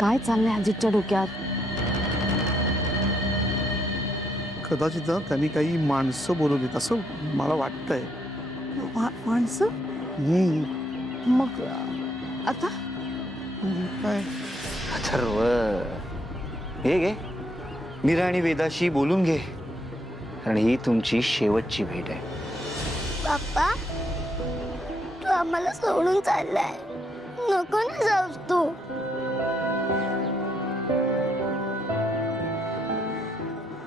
काय चाललंय अजितच्या डोक्यात? कदाचित त्यांनी काही माणसं बोलवलीत असं मला वाटतंय. माणसं? मग आता काय अथर्व, हे घे मीरा आणि वेदाशी बोलून घे, कारण ही तुमची शेवटची भेट आहे. बाप्पा, तू आम्हाला सोडून चाललाय. नको ना जाऊस तू.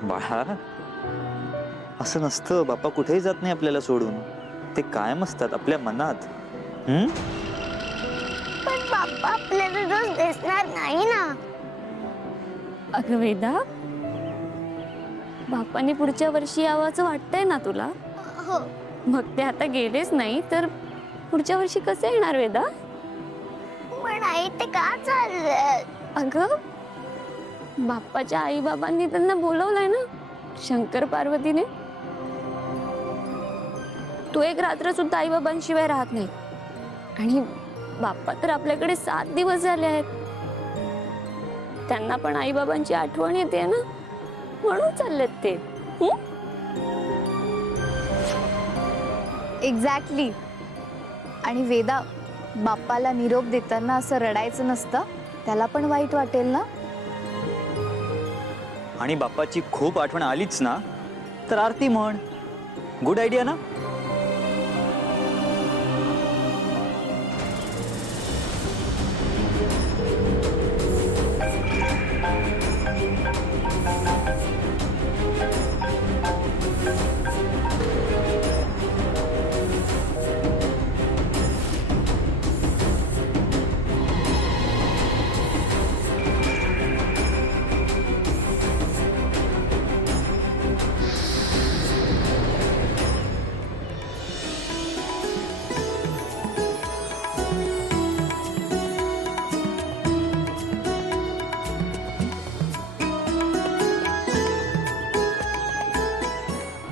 बाळा, असं नसतं. बाप्पा कुठेही जात नाही आपल्याला सोडून. ते कायम असतात आपल्या मनात. पण बाप्पा आपल्याला रोज दिसणार नाही ना. अगं वेदा, बाप्पांनी पुढच्या वर्षी यावंच वाटतंय ना तुला? हो. मग ते आता गेलेच नाही तर पुढच्या वर्षी कसे येणार वेदा? पण आई ते का चाललंय? अगं, बाप्पाच्या आई बाबांनी त्यांना बोलवलंय ना, शंकर पार्वतीने. तू एक रात्र सुद्धा आई बाबांशिवाय राहत नाही, आणि बाप्पा तर आपल्याकडे 7 दिवस झाले आहेत. त्यांना पण आई बाबांची आठवण येते ना, म्हणून चाललेत ते. एक्झॅक्टली. आणि वेदा, बाप्पाला निरोप देताना असं रडायचं नसतं, त्याला पण वाईट वाटेल ना. आणि बाप्पाची खूप आठवण आलीच ना तर आरती म्हण. गुड आयडिया ना.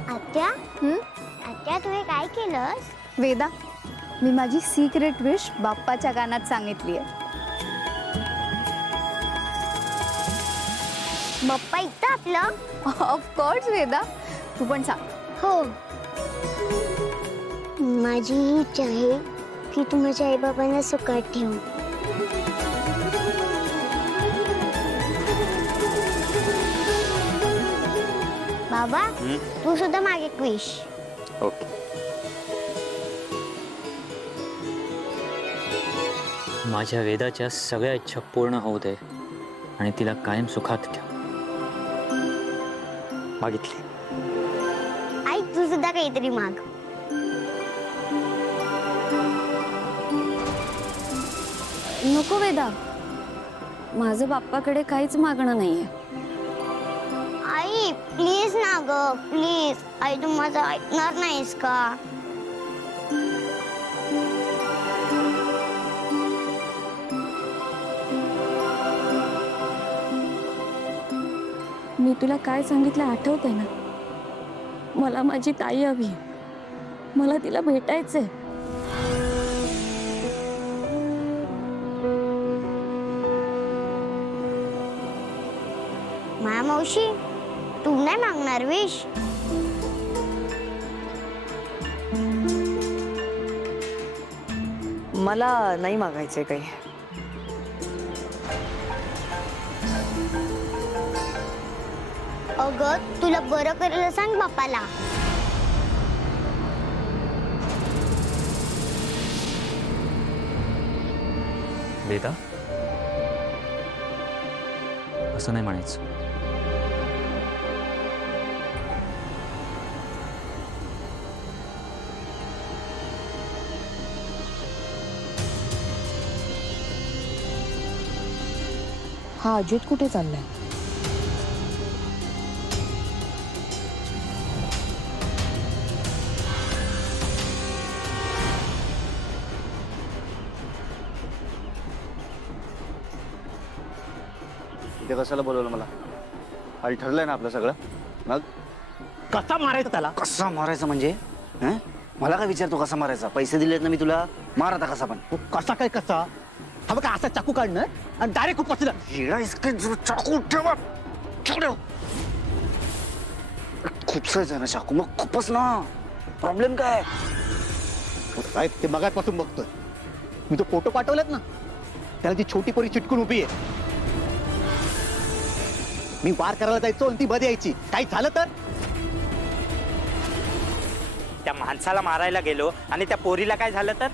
आत्या, आत्या तू हे काय केलंस? वेदा, मी माझी सिक्रेट विश बाप्पाच्या कानात सांगितली आहे. बाप्पा इथं आपलं? ऑफकोर्स वेदा, तू पण सांग. हो. माझी ही इच्छा आहे की तू माझ्या आई बाबांना सुखात ठेव. बाबा, तू सुद्धा मागे एक विश. ओके. माझ्या वेदाच्या सगळ्या इच्छा पूर्ण होऊ दे आणि तिला कायम सुखात ठेव. मागितली. आई, तू सुद्धा काहीतरी माग. नको वेदा, माझं बाप्पाकडे काहीच मागणं नाहीये. आई प्लीज ना ग, प्लीज. आई तू माझं ऐकणार नाहीस का? मी तुला काय सांगितलं आठवतंय ना? मला माझी ताई हवी, मला तिला भेटायचंय. माया मावशी, तू नाही मागणार विश? मला नाही मागायचंय काही. अगं, तुला बरं करायला सांग बाप्पाला. वेदा, असं नाही म्हणायचं. हा अजित कुठे चाललाय? इथे कशाला बोलवलं मला? आज ठरलंय ना आपलं सगळं. मग कसा मारायचा त्याला? कसा मारायचा म्हणजे? मला काय विचारतो कसा मारायचा? पैसे दिलेत ना मी तुला, मार आता कसा पण. कसा काय कसा? हा बघा असा चाकू काढणं आणि डायरेक्ट खूप पचलं. येडा इसके चाकू ठेवा ठेव. खूपच आहे ना चाकू, मग खूपच ना. प्रॉब्लेम काय? साहेब ते मगापासून बघतोय मी, तो फोटो पाठवलात ना, त्याला ती छोटी पोरी चिटकून उभी आहे. मी वार करायला जायचो आणि ती मध्ये यायची. काही झालं तर त्या माणसाला मारायला गेलो आणि त्या पोरीला काय झालं तर?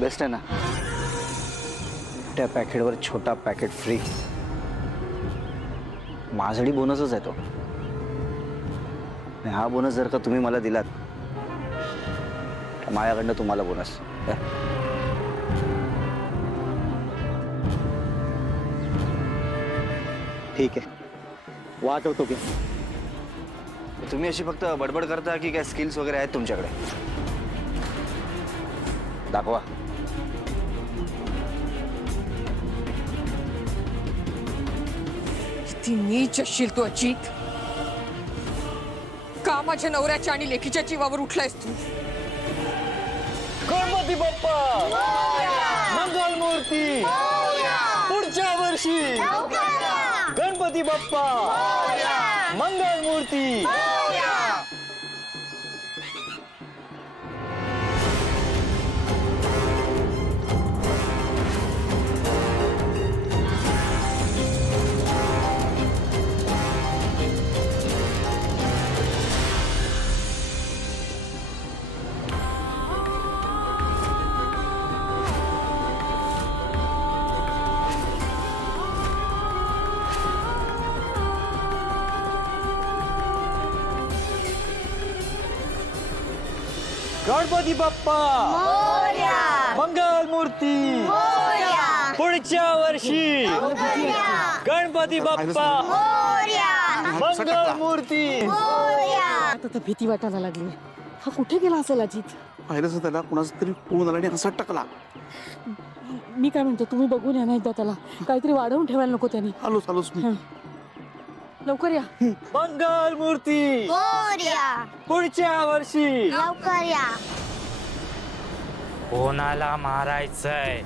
बेस्ट आहे ना, त्या पॅकेटवर छोटा पॅकेट फ्री. माझडी बोनसच आहे तो. आणि हा बोनस जर का तुम्ही मला दिलात तर माझ्याकडनं तुम्हाला बोनस. ठीक आहे, वाजवतो की. तुम्ही अशी फक्त बडबड करता की काय स्किल्स वगैरे आहेत तुमच्याकडे? दाखवा. किती नीच असशील तू अजित. का माझ्या नवऱ्याच्या आणि लेकीच्या जीवावर उठलायस तू? गणपती बाप्पा मंगल मूर्ती पुढच्या वर्षी. गणपती बाप्पा मंगल मूर्ती. गणपती बाप्पा मंगल मूर्ती पुढच्या वर्षी. गणपती बाप्पा मंगल मूर्ती. आता तर भीती वाटायला लागली. हा कुठे गेला असेल अजित? पाहिलं असं त्याला कोणाचा तरी फोन आला आणि असा टाकला. मी काय म्हणते, तुम्ही बघून या ना एकदा त्याला. काहीतरी वाढवून ठेवायला नको त्यांनी. आलोच मी. लवकर या. मंगल मूर्ती पुढच्या वर्षी. लवकर या. कोणाला मारायचंय?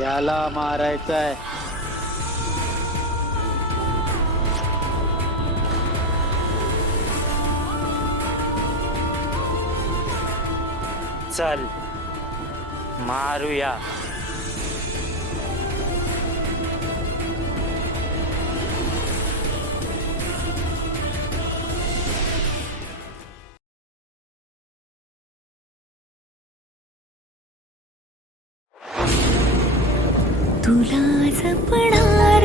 याला मारायचंय. चल मारूया. तुला जपणार